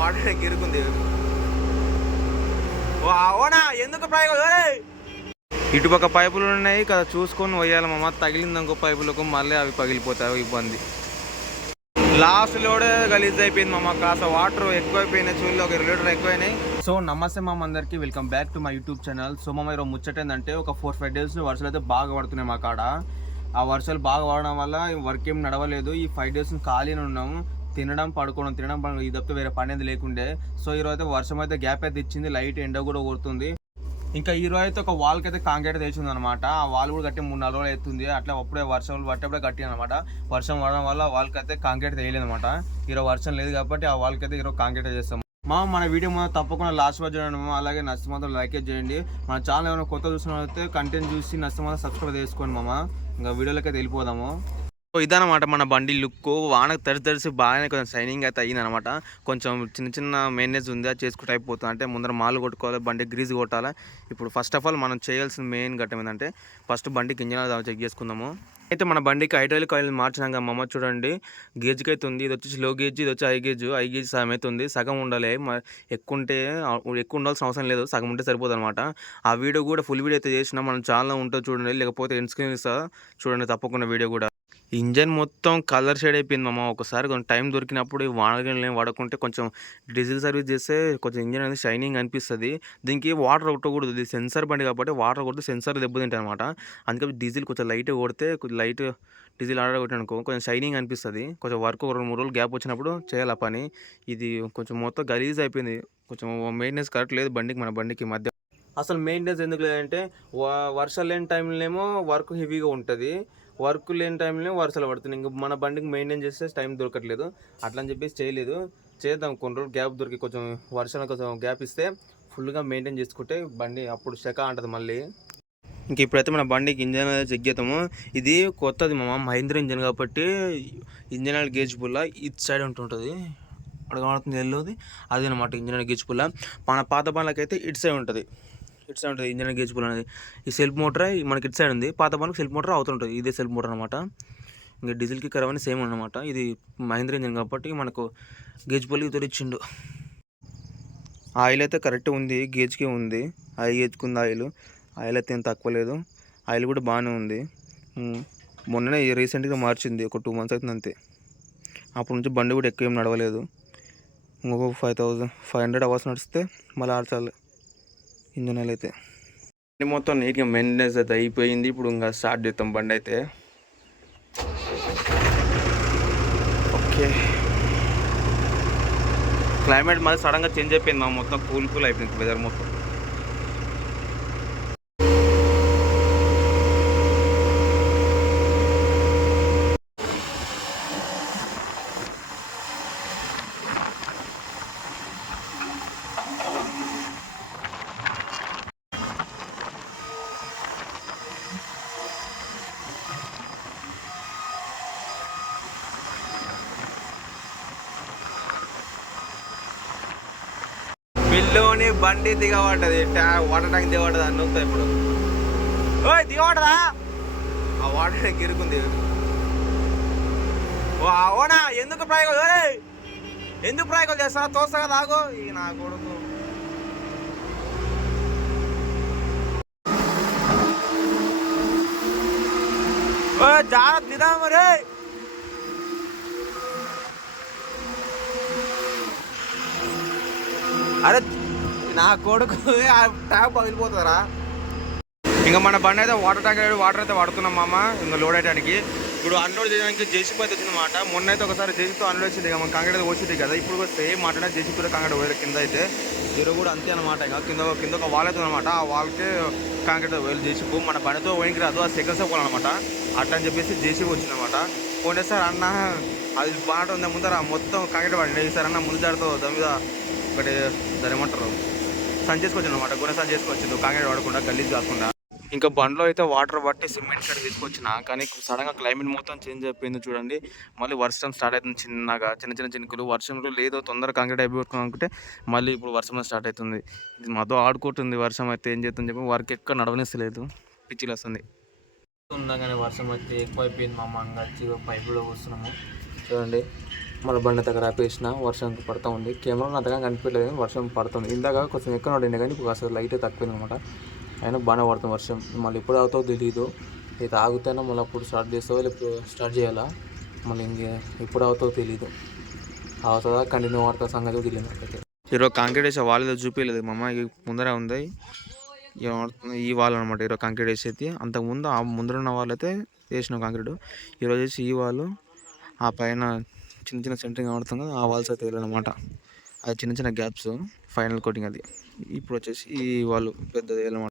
Water గిరుకుంది ఓ అవునా ఎందుకు ఇటుపక్క పైపులు ఉన్నాయి కదా చూసుకొని పోయాలి మామ. తగిలింది ఇంకో పైపులకు మళ్ళీ అవి పగిలిపోతాయి ఇబ్బంది. లాస్ట్ లోడే గలీజ్ అయిపోయింది మామ. కాస్త వాటర్ ఎక్కువైపోయినాయి చూడలే ఒక ఇరవై లీటర్ ఎక్కువైనాయి. సో నమస్తే మామ అందరికి welcome back to my YouTube channel so మామ ఈరోజు ముచ్చట ఏంటంటే ఒక ఫోర్ ఫైవ్ డేస్ వర్షాలు అయితే బాగా పడుతున్నాయి మా కాడ. ఆ వర్షాలు బాగా పడడం వల్ల వర్క్ ఏం నడవలేదు. ఈ ఫైవ్ డేస్ ఖాళీనే ఉన్నాము. తినడం పడుకోవడం తినడం పడుకోవడం ఇది తప్పితే వేరే పని అనేది లేకుండే. సో ఈరోజు అయితే వర్షం అయితే గ్యాప్ అయితే ఇచ్చింది. లైట్ ఎండ కూడా కొడుతుంది. ఇంకా ఈ రోజు అయితే ఒక వాల్కి అయితే కాంక్రీట్ తెచ్చింది అనమాట ఆ వాల్ కూడా కట్టి మూడు నాలుగు రోజులు అవుతుంది అట్లా అప్పుడే వర్షం పట్టేప్పుడే కట్టి అనమాట వర్షం పడడం వల్ల వాళ్ళకి అయితే కాంక్రీట్ వేయలేదు అనమాట ఈరోజు వర్షం లేదు కాబట్టి ఆ వాళ్ళకి అయితే ఈరోజు కాంక్రీట్ చేస్తాం. మా మన వీడియో మొత్తం తప్పకుండా లాస్ట్ వరకు చూడండి మా. అలాగే నచ్చ మాత్రం లైక్ చేయండి. మన ఛానల్ ఏమైనా కొత్త చూసినట్లయితే కంటెంట్ చూసి నచ్చ మాత్రం సబ్స్క్రైబ్ చేసుకోండి మామ. ఇంకా వీడియోలకైతే అయితే వెళ్ళిపోదాము. సో ఇదనమాట మన బండి లుక్ వానకు తడిసి తడిసి బాగానే కొంచెం షైనింగ్ అయితే అయ్యిందనమాట కొంచెం చిన్న చిన్న మెయినేజ్ ఉంది అది చేసుకుంటే అయిపోతుంది. అంటే ముందర మాలు కొట్టుకోవాలి బండి గ్రీజ్ కొట్టాలి. ఇప్పుడు ఫస్ట్ ఆఫ్ ఆల్ మనం చేయాల్సిన మెయిన్ ఘట్టం ఏంటంటే ఫస్ట్ బండికి ఇంజన్ చెక్ చేసుకుందాము. అయితే మన బండికి హైడ్రాలిక్ ఆయిల్ మార్చినాక మమ్మ చూడండి. గేజ్కి అయితే ఉంది. ఇది వచ్చేసి లో గేజ్ ఇది వచ్చి హై గేజ్. హై గేజ్ సగం అయితే ఉంది. సగం ఉండాలి. ఎక్కువ ఉంటే ఎక్కువ ఉండాల్సిన అవసరం లేదు. సగం ఉంటే సరిపోదు అనమాట ఆ వీడియో కూడా ఫుల్ వీడియో అయితే చేసినా. మనం చాలా ఉంటుంది చూడండి. లేకపోతే ఎండ్ స్క్రీన్ ఇస్తా. చూడండి తప్పకుండా వీడియో కూడా. ఇంజన్ మొత్తం కలర్ షేడ్ అయిపోయింది మామ. ఒకసారి కొంచెం టైం దొరికినప్పుడు ఈ వానగలు వాడకుంటే కొంచెం డీజిల్ సర్వీస్ చేస్తే కొంచెం ఇంజన్ అనేది షైనింగ్ అనిపిస్తుంది. దీనికి వాటర్ కొట్టకూడదు. ఇది సెన్సార్ బండి కాబట్టి వాటర్ కొడితే సెన్సార్ దెబ్బతింటాయి అనమాట అందుకే డీజిల్ కొంచెం లైట్ కొడితే కొంచెం లైట్ డీజిల్ ఆర్డర్ కొట్టానుకో కొంచెం షైనింగ్ అనిపిస్తుంది. కొంచెం వర్క్ ఒక రెండు మూడు రోజులు గ్యాప్ వచ్చినప్పుడు చేయాలి ఆ పని. ఇది కొంచెం మొత్తం గలీజ్ అయిపోయింది. కొంచెం మెయింటెనెన్స్ కరెక్ట్ లేదు బండికి మన బండికి మధ్య. అసలు మెయింటెనెన్స్ ఎందుకు లేదంటే వ- వర్షాలు లేని టైంలో వర్క్ హెవీగా ఉంటుంది. వర్క్ లేని టైంలో వర్షాలు పడుతుంది. ఇంక మన బండికి మెయింటైన్ చేస్తే టైం దొరకట్లేదు. అట్లా అని చెప్పేసి చేయలేదు. చేద్దాం. కొన్ని రోజులు గ్యాప్ దొరికి కొంచెం వర్షాలు కొంచెం గ్యాప్ ఇస్తే ఫుల్గా మెయింటైన్ చేసుకుంటే బండి అప్పుడు శక అంటది మళ్ళీ. ఇంక ఇప్పుడైతే మన బండికి ఇంజన్ చెక్ చేద్దాము. ఇది కొత్తది మా మహేంద్ర ఇంజన్ కాబట్టి ఇంజన్ ఆయిల్ గేజ్ పుల్ల ఇటు సైడ్ ఉంటుంటుంది. అక్కడ కనబడుతుంది ఎల్లోది. అదే అనమాట ఇంజన్ ఆయిల్ గేజ్ పుల్ల. మన పాత బండ్లకైతే ఇటు సైడ్ ఉంటుంది. ఇటు సైడ్ ఉంటుంది ఇంజన్ గేజ్ పుల్ల అనేది. ఈ సెల్ఫ్ మోటార్ మనకి ఇటు సైడ్ ఉంది. పాత బండ్కి సెల్ఫ్ మోటార్ అవుతుంటుంది ఇదే సెల్ఫ్ మోటార్ అనమాట ఇంకా డీజిల్కి కరవని అని సేమ్ అనమాట ఇది మహేంద్ర ఇంజన్ కాబట్టి మనకు గేజ్ పుల్ల ఇతడు ఇచ్చిండు. ఆయిల్ అయితే కరెక్ట్ ఉంది గేజ్కి ఉంది. Oil గేజ్కుంది oil. ఆయిల్ అయితే ఏం తక్కువ లేదు. ఆయిల్ కూడా బాగానే ఉంది. మొన్ననే రీసెంట్గా మార్చింది ఒక టూ మంత్స్ అవుతుంది అంతే. అప్పటి నుంచి బండి కూడా ఎక్కువ ఏం నడవలేదు. ఇంకొక five thousand five hundred hours నడిస్తే మళ్ళీ ఆర్చాలి ఇంజన్ అయితే బండి మొత్తం నీట్గా మెయింటెనెన్స్ అయితే అయిపోయింది. ఇప్పుడు ఇంకా స్టార్ట్ చేస్తాం బండి అయితే. ఓకే. క్లైమేట్ మళ్ళీ సడన్గా చేంజ్ అయిపోయింది మా మొత్తం కూల్ కూల్ అయిపోయింది వెదర్ మొత్తం. పిల్లోని బండి దిగబడ్డది. ట్యా వాటర్ ట్యాంక్ దిగబడ్డది అని నొక్కుతా ఇప్పుడు. ఓయ్ దిగబడ్డదా? ఆ వాటర్ ట్యాంక్ ఇరుకుంది. ఓ అవునా? ఎందుకు ప్రయోగం ఎందుకు ప్రయోగం చేస్తా తోస్తా కదా ఆగు ఈ నా కొడుకు. ఓ జాగ్రత్త నిదా అరే నా కొడుకు ఆ ట్యాప్ పగిలిపోతుందా ఇంకా మన బండి అయితే వాటర్ ట్యాంక్ వాటర్ అయితే వాడుతున్నాం మామ. ఇంకా లోడ్ అయ్యడానికి ఇప్పుడు అన్లోడ్ చేయడానికి జేసీపీ అయితే వచ్చిందన్నమాట మొన్న అయితే ఒకసారి జేసీతో అన్లోడ్ వచ్చింది ఇక మన కంగడ వచ్చింది కదా. ఇప్పుడు కూడా సేమ్ మాట్లాడే జేసీ కూడా కంగడ పోయారు కింద అయితే. జీరో కూడా అంతే అనమాట ఇంకా కింద కింద ఒక వాల్ అయితే అనమాట ఆ వాల్కి కాంక్రీట్ వేలు జేసీపీ మన బండితో పోయినకి రాదు. ఆ సెకండ్ సెప్ అనమాట అట్లా అని చెప్పేసి జేసీబీ వచ్చిందనమాట పోనీ సార్ అన్న అది బాగా ఉంది ముందర? మొత్తం కాంక్రీట్ పడింది సార్ అన్న ముందు జాడతో దాని మీద ఒకటి దాని ఏమంటారు? సన్ అనమాట గుణ సన్ కాంక్రీట్ వాడకుండా గలీజ్ కాకుండా. ఇంకా బండ్లో అయితే వాటర్ పట్టి సిమెంట్ కట్టి తీసుకొచ్చిన. కానీ సడన్గా క్లైమేట్ మొత్తం చేంజ్ అయిపోయింది చూడండి. మళ్ళీ వర్షం స్టార్ట్ అవుతుంది చిన్నగా. చిన్న చిన్న చినుకులు. వర్షంలో లేదో. తొందరగా కాంక్రీట్ అయిపోతుంది అనుకుంటే మళ్ళీ ఇప్పుడు వర్షం స్టార్ట్ అవుతుంది. ఇది మధు ఆడుకుంటుంది. వర్షం అయితే ఏం చేస్తుంది చెప్పి వర్క్ ఎక్కడ నడవనిస్తలేదు. పిచ్చిలు వస్తుంది. ఉన్నా కానీ వర్షం అయితే ఎక్కువ అయిపోయింది మా మంగ పైపులో వస్తున్నాము చూడండి. మన బండి దగ్గర ఆపేసిన వర్షం పడుతూ ఉంది. కెమెరా అంతగా కనిపించలేదు కానీ వర్షం పడుతుంది. ఇందాక కొంచెం ఎక్కువ పడింది కానీ ఇప్పుడు అసలు లైట్ తక్కువైంది అనమాట అయినా బాగానే పడుతుంది వర్షం. మళ్ళీ ఎప్పుడు అవుతుందో తెలియదు ఇది ఆగుతేనే మళ్ళీ అప్పుడు స్టార్ట్ చేస్తావో ఇప్పుడు స్టార్ట్ చేయాలా? మళ్ళీ ఇంక ఎప్పుడు అవుతుందో తెలియదు అవుతుందా కంటిన్యూ పడుతుంది సంగతి తెలియదు నాకైతే. ఈరోజు కాంక్రీట్ వేసే వాళ్ళు చూపించలేదు మా అమ్మాయి ముందర ఉంది. ఈ వాళ్ళు అనమాట ఈరోజు కాంక్రీట్ వేసేది. అంతకుముందు ఆ ముందర ఉన్న వాళ్ళైతే వేసిన కాంక్రీట్. ఈరోజు వచ్చి ఈ వాళ్ళు ఆ పైన చిన్న చిన్న సెంటరింగ్ ఆడుతాం కదా ఆ వాల్స్ అయితే అనమాట అది చిన్న చిన్న గ్యాప్స్ ఫైనల్ కోటింగ్ అది. ఇప్పుడు వచ్చేసి ఈ వాళ్ళు పెద్దది అనమాట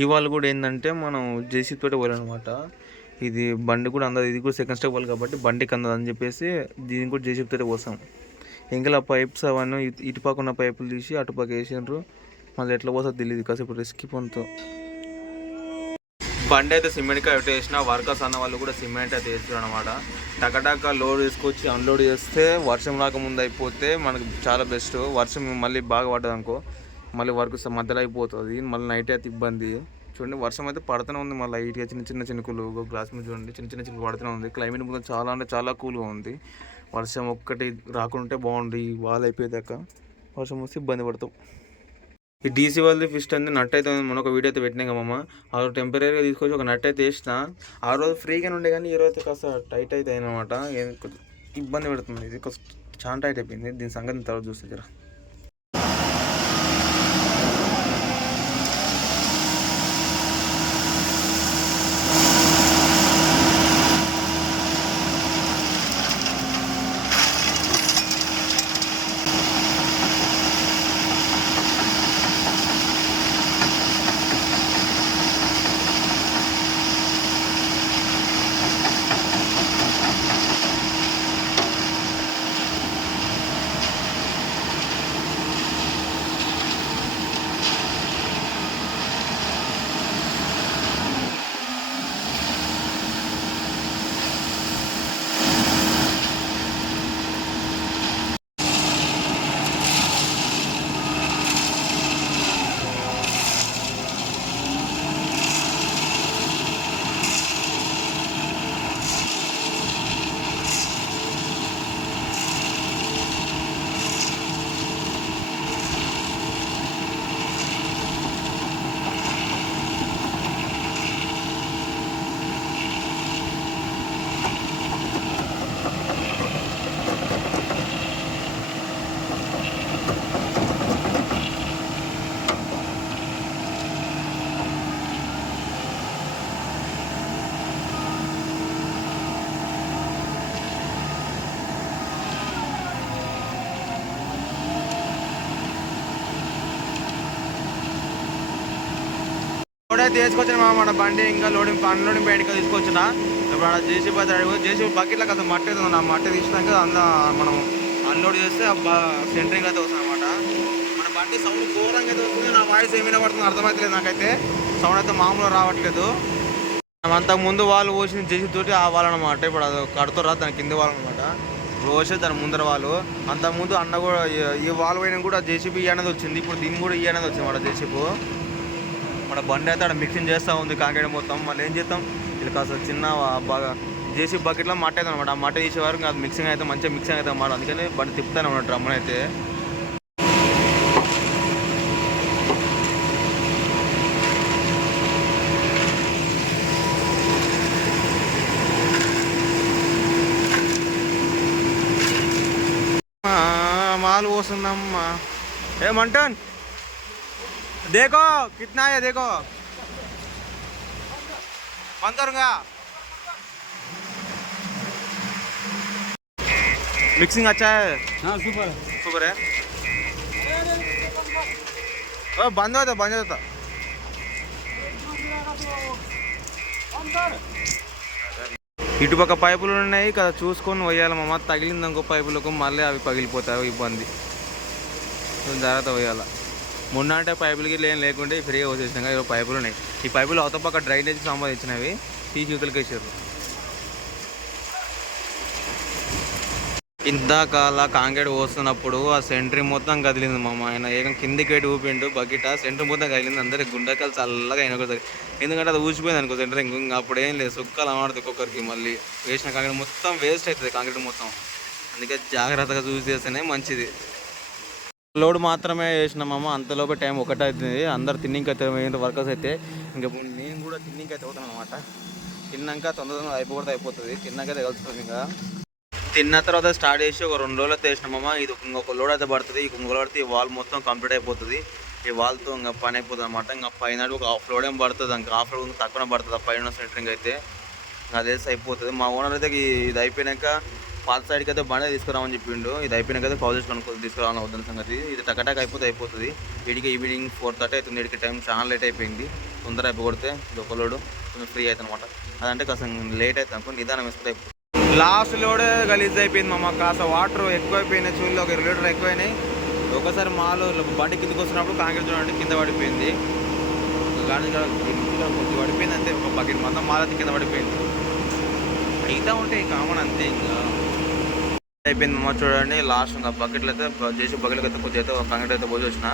ఈ వాళ్ళు కూడా ఏంటంటే మనం జేసీ తోటి పోయాలన్నమాట. ఇది బండి కూడా అందదు ఇది కూడా సెకండ్ స్టెప్ వాళ్ళు కాబట్టి బండికి అందదు అని చెప్పేసి దీన్ని కూడా జేసీ పోసాం. ఇంకా పైప్స్ అవన్నీ ఇటుపాకున్న ఇటుపక్క ఉన్న పైపులు తీసి అటుపక్క వేసిండ్రు మళ్ళీ ఎట్లా పోసా తెలియదు కాసేపు రిస్క్ పొందుతాం బండి అయితే సిమెంట్ కట్ వేసిన వర్కర్స్ అన్న వాళ్ళు కూడా సిమెంట్ అయితే వేస్తారు అనమాట టకటక లోడ్ తీసుకొచ్చి అన్లోడ్ చేస్తే వర్షం రాకముందు అయిపోతే మనకు చాలా బెస్ట్. వర్షం మళ్ళీ బాగా పడ్డది అనుకో మళ్ళీ వర్క్ మధ్యలో అయిపోతుంది మళ్ళీ నైట్ అయితే ఇబ్బంది. చూడండి వర్షం అయితే పడుతూనే ఉంది మళ్ళీ లైట్గా చిన్న చిన్న చినుకులు గ్లాస్ మీద చూడండి చిన్న చిన్న చినుకులు పడుతూనే ఉంది. క్లైమేట్ మొత్తం చాలా అంటే చాలా కూల్గా ఉంది. వర్షం ఒక్కటి రాకుంటే బాగుంది వాళ్ళు అయిపోయేదాకా. వర్షం వస్తే ఇబ్బంది పడతాం. ఈ డీసీ వాళ్ళది ఫిష్ అనేది నట్ అయితే ఉంది. మొన్న ఒక వీడియో అయితే పెట్టినాం కమ్మమ్మ ఆ రోజు టెంపరీగా తీసుకొచ్చి ఒక నట్ అయితే వేసిన. ఆ రోజు ఫ్రీగానే ఉండే కానీ ఈ రోజు అయితే కాస్త టైట్ అయితే అయినమాట. ఇబ్బంది పెడుతుంది. ఇది కొంచెం చాలా టైట్ అయిపోయింది. దీని సంగతి తర్వాత చూస్తే జరా. అయితే తీసుకొచ్చిన మన బండి ఇంకా లోడింగ్ అన్లోడింగ్ బయటకు తీసుకొచ్చిన. ఇప్పుడు అక్కడ జేసీ బద్ద జేసీ బకెట్లో కదా మట్టి అయితే ఉంది. ఆ మట్టి తీసినాక అందా మనం అన్లోడ్ చేస్తే సెంటరింగ్ అయితే వస్తుంది అనమాట మన బండి సౌండ్ ఘోరంగా అయితే వస్తుంది. నా వాయిస్ ఏమైనా పడుతుంది అర్థమవుతలేదు నాకైతే. సౌండ్ అయితే మామూలుగా రావట్లేదు. అంతకు ముందు వాళ్ళు పోసిన జేసీ తోటి ఆ వాళ్ళనమాట ఇప్పుడు అది కడుతురా దాని కింద వాళ్ళనమాట రోజే దాని ముందర వాళ్ళు. అంతకుముందు అన్న కూడా ఈ- వాళ్ళు పోయినా కూడా జేసీబీ అనేది వచ్చింది. ఇప్పుడు దీన్ని కూడా ఈ అనేది వచ్చింది మాట జేసీబీ మన బండి అయితే అక్కడ మిక్సింగ్ చేస్తూ ఉంది కాంక్రీట్ మొత్తం. మళ్ళీ ఏం చేస్తాం ఇది కాస్త చిన్న బాగా జేసీ బకెట్లో మట్ట అయితే అనమాట ఆ మట్ట తీసే వరకు అది మిక్సింగ్ అయితే మంచిగా మిక్సింగ్ అయితే అన్నమాట. అందుకని బండి తిప్పుతాను ఉన్నాడు డ్రమ్ని అయితే. మాలు పోస్తుందమ్మా ఏమంటాను देखो कितना है देखो बंद करूंगा मिक्सिंग अच्छा है हाँ सुपर सुपर है ओ, बंद होता बंद होता ఇటుపక్క పైపులు ఉన్నాయి కదా చూసుకొని పోయాలి మామ తగిలింది ఇంకో పైపులకు మళ్ళీ అవి పగిలిపోతాయి ఇబ్బంది కొంచెం జాగ్రత్త పోయాలి మొన్న అంటే పైపులకి లేని లేకుంటే ఫ్రీగా వచ్చేసినాం కదా పైపులు ఉన్నాయి. ఈ పైపులు అవతల పక్క డ్రైనేజ్కి సంబంధించినవి తీసి యూతులకి వేసారు ఇంతకాల కాంక్రీట్ పోస్తున్నప్పుడు ఆ సెంట్రీ మొత్తం కదిలింది మా ఆయన ఏకం కిందికి పెట్టి ఊపిండు బకెట్ ఆ సెంటర్ మొత్తం కదిలింది. అందరికి గుండెకాయలు చల్లగా అయిన ఒకసారి ఎందుకంటే అది ఊసిపోయింది అనుకో సెంటర్ ఇంకొక అప్పుడు ఏం లేదు. సుక్కలు అమాడుతుంది ఒక్కొక్కరికి మళ్ళీ. వేసిన కాంక్రీట్ మొత్తం వేస్ట్ అవుతుంది కాంక్రీట్ మొత్తం. అందుకే జాగ్రత్తగా చూసి చేస్తేనే మంచిది. లోడ్ మాత్రమే వేసినామమ్మ అంతలోపు టైం ఒకటే అవుతుంది. అందరు తిన్నింగ్ అయితే వర్కర్స్ అయితే ఇంకా నేను కూడా తిన్నింక అయితే అవుతాను అనమాట తిన్నాక తొందర తొందర అయిపోతే అయిపోతుంది. తిన్నాక అయితే కలుస్తుంది ఇంకా. తిన్న తర్వాత స్టార్ట్ చేసి ఒక రెండు రోజులు అయితే వేసినామమ్మ ఇది ఇంకొక లోడ్ అయితే పడుతుంది. ఇంకొక లోడ్ పడితే ఈ వాల్ మొత్తం కంప్లీట్ అయిపోతుంది. ఈ వాల్తో ఇంకా పని అయిపోతుంది అనమాట ఇంకా పైన ఒక హాఫ్ లోడ్ ఏం పడుతుంది ఇంకా హాఫ్ లోడ్ తక్కువ పడుతుంది ఆ పైన సెంటరింగ్ అయితే. ఇంకా అదేసి అయిపోతుంది మా ఓనర్ అయితే ఇది అయిపోయినాక పాత సైడ్కి అయితే బండి తీసుకురామని చెప్పిండు. ఇది అయిపోయినాక అయితే కాల్ చేసుకొని తీసుకురావాలని వద్దని సంగతి. ఇది టకటాక్ అయిపోతే అయిపోతుంది. ఇడికి ఈవినింగ్ ఫోర్ థర్టీ అవుతుంది. ఇడికి టైం చాలా లేట్ అయిపోయింది. తొందర అయిపోతే ఇది ఒక లోడు కొంచెం ఫ్రీ అవుతుంది అనమాట అదంటే కాస్త లేట్ అవుతుంది అనుకో నిదానం వేస్తే అయిపోతుంది. లాస్ట్ లోడే గలీజ్ అయిపోయింది మా కాస్త వాటర్ ఎక్కువైపోయినాయి. చూళ్ళు ఒక ఇరవై లీటర్ ఎక్కువైనాయి. ఒకసారి మాలో బండి కిందకి వస్తున్నప్పుడు కాంక్రీట్ చూడండి కింద పడిపోయింది. గాడి పడిపోయింది అంతే. ఒక బకెట్ మొత్తం మాలతి కింద పడిపోయింది. మిగతా ఉంటాయి కామన్ అంతే ఇంకా. అయిపోయింది అమ్మ చూడండి. లాస్ట్ ఇంకా బకెట్లు అయితే చేసి బకెట్లకి అయితే కొద్దిగా అయితే కాంక్రీట్ అయితే పోసి వచ్చిన.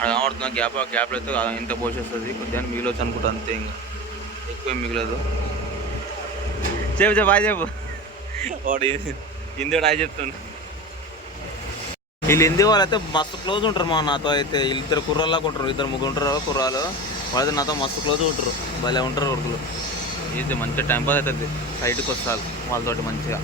అది కనబడుతున్న గ్యాప్ ఆ గ్యాప్లో అయితే ఇంత పోసి వస్తుంది. కొద్దిగా మిగిలొచ్చు అనుకుంటా అంతే ఇంకా. ఎక్కువ మిగలదు. చెప్పు చెప్పు బాయ్ చెప్పు. వాడు హిందీ రాయి చెప్తుండు. వీళ్ళు హిందీ వాళ్ళు అయితే మస్తు క్లోజ్ ఉంటారు మా నాతో అయితే. వీళ్ళు ఇద్దరు కుర్రలాగా ఉంటారు. ఇద్దరు ముగ్గురు ఉంటారు కుర్రాలు వాళ్ళైతే నాతో మస్తు క్లోజ్ ఉంటారు. భలే ఉంటారు కొడుకులు. ఇది మంచిగా టైం పాస్ అవుతుంది. సైడ్కి వస్తారు వాళ్ళతోటి మంచిగా.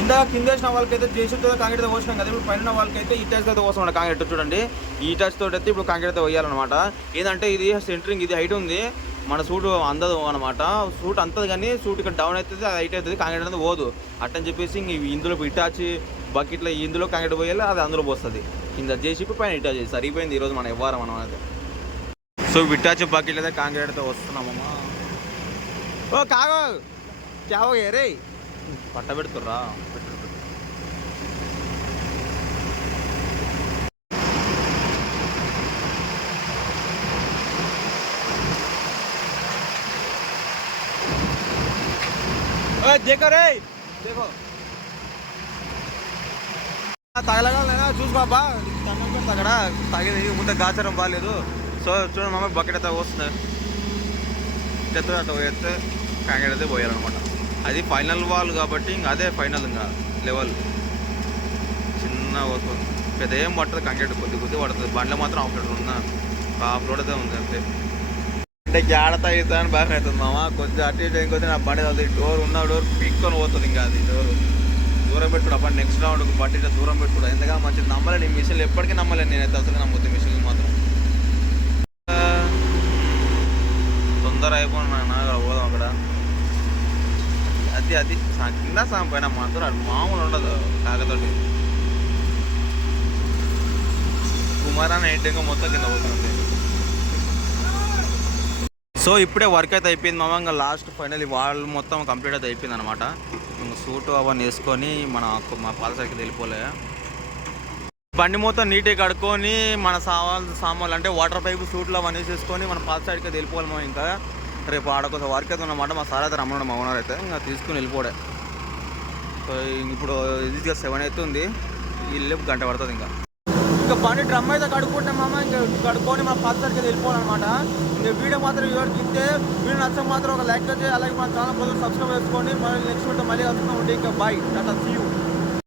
ఇందాక కింద వేసిన వాళ్ళకైతే జేసీతో కాంక్రీట్ అయితే పోసినాం కదా ఇప్పుడు పైన వాళ్ళకైతే ఈ టచ్ అయితే పోస్తాం కాంక్రీట్ చూడండి. ఈ టచ్ తోటి అయితే ఇప్పుడు కాంక్రీట్ అయితే పోయాలన్నమాట. ఏంటంటే ఇది సెంటరింగ్ ఇది హైట్ ఉంది. మన సూట్ అందదు అనమాట సూట్ అంతది కానీ సూట్ ఇక్కడ డౌన్ అవుతుంది అది హైట్ అవుతుంది కాంక్రీట్ అనేది పోదు. అట్టని చెప్పేసి ఇంక ఇందులో ఇటాచి బకెట్లో ఇందులో కాంక్రీట్ పోయాలి అది అందులో పోస్తుంది. కింద జేసీపీ పైన ఇటాచి సరిపోయింది ఈరోజు మన ఇవ్వాలి మనం అయితే సో ఇటాచి బకెట్లు అయితే కాంక్రీట్ అయితే వస్తున్నామమ్మా ఓ కాగో. చావో రే పట్ట పెడుతుర్రా? దేఖో చూసు చూసి బాబా. అక్కడ. తగిలి ముందు గాచరం బాగాలేదు. సో చూడండి మమ్మీ బకెట్ అయితే వస్తుంది ఎత్తు అట్ట ఎత్తు కాంగడైతే పోయాలన్నమాట. అది ఫైనల్ వాల్ కాబట్టి ఇంకా అదే ఫైనల్ ఇంకా లెవెల్. చిన్న పెద్ద ఏం పడుతుంది కంకెట్ కొద్ది కొద్ది పడుతుంది. బండ్ల మాత్రం ఆఫ్ రోడ్ ఉందా ఆఫ్ రోడ్ అయితే ఉంది అంతే. అంటే జాడ తగ్గుతా అని బాగా అవుతుంది మామ. కొద్దిగా అటు ఇటు ఇంకొద్ది నా బండి తగ్గుతుంది డోర్ ఉన్న డోర్ పీక్కొని పోతుంది ఇంకా అది డోర్. దూరం పెట్టుకుడు. అప్పుడు నెక్స్ట్ రౌండ్ బట్టి ఇట్లా దూరం పెట్టుకుడు. ఎందుకంటే మంచిది నమ్మలేను ఈ మిషన్లు ఎప్పటికీ నమ్మలేను నేనైతే అసలు నమ్ముతాను మిషన్లు మాత్రం. తొందర అయిపోయినా పోదాం. అది అది కింద సాం పైన మాత్రం అది మామూలు ఉండదు కాకతోటి. కుమారాన్ని ఏంటంగా మొత్తం కింద పోతుంది. సో ఇప్పుడే వర్క్ అయితే అయిపోయింది మామ ఇంకా లాస్ట్ ఫైనల్ వాళ్ళు మొత్తం కంప్లీట్ అయితే అయిపోయింది అనమాట ఇంకా సూట్ అవన్నీ వేసుకొని మన మా పాలసరికి వెళ్ళిపోలే. బండి మొత్తం నీట్గా కడుక్కొని మన సామాన్లు సామాన్లు అంటే వాటర్ పైపు సూట్లు అవన్నీ వేసేసుకొని మన పాత సైడ్కి వెళ్ళిపోవాలి మనం ఇంకా. రేపు ఆడకొక వర్క్ అయితే ఉన్నమాట. మా సార్ అయితే రమ్మన్నాడు మా ఓనర్ అయితే. ఇంకా తీసుకుని వెళ్ళిపోడే. సో ఇప్పుడు ఇది సెవెన్ అయితే ఉంది ఇల్లు గంట పడుతుంది ఇంకా. ఇంకా బండి డ్రమ్ అయితే కడుక్కుంటే మామ. ఇంకా కడుక్కొని మా పాత సైడ్కి అయితే వెళ్ళిపోవాలన్నమాట. ఇంకా వీడియో మాత్రం ఎవరికి ఇస్తే వీడియో నచ్చ మాత్రం ఒక లైక్ అయితే అలాగే మన ఛానల్ కొంచెం సబ్స్క్రైబ్ చేసుకోండి. మళ్ళీ నెక్స్ట్ వీడియో మళ్ళీ వస్తున్నాం ఇంకా బాయ్. Tata see you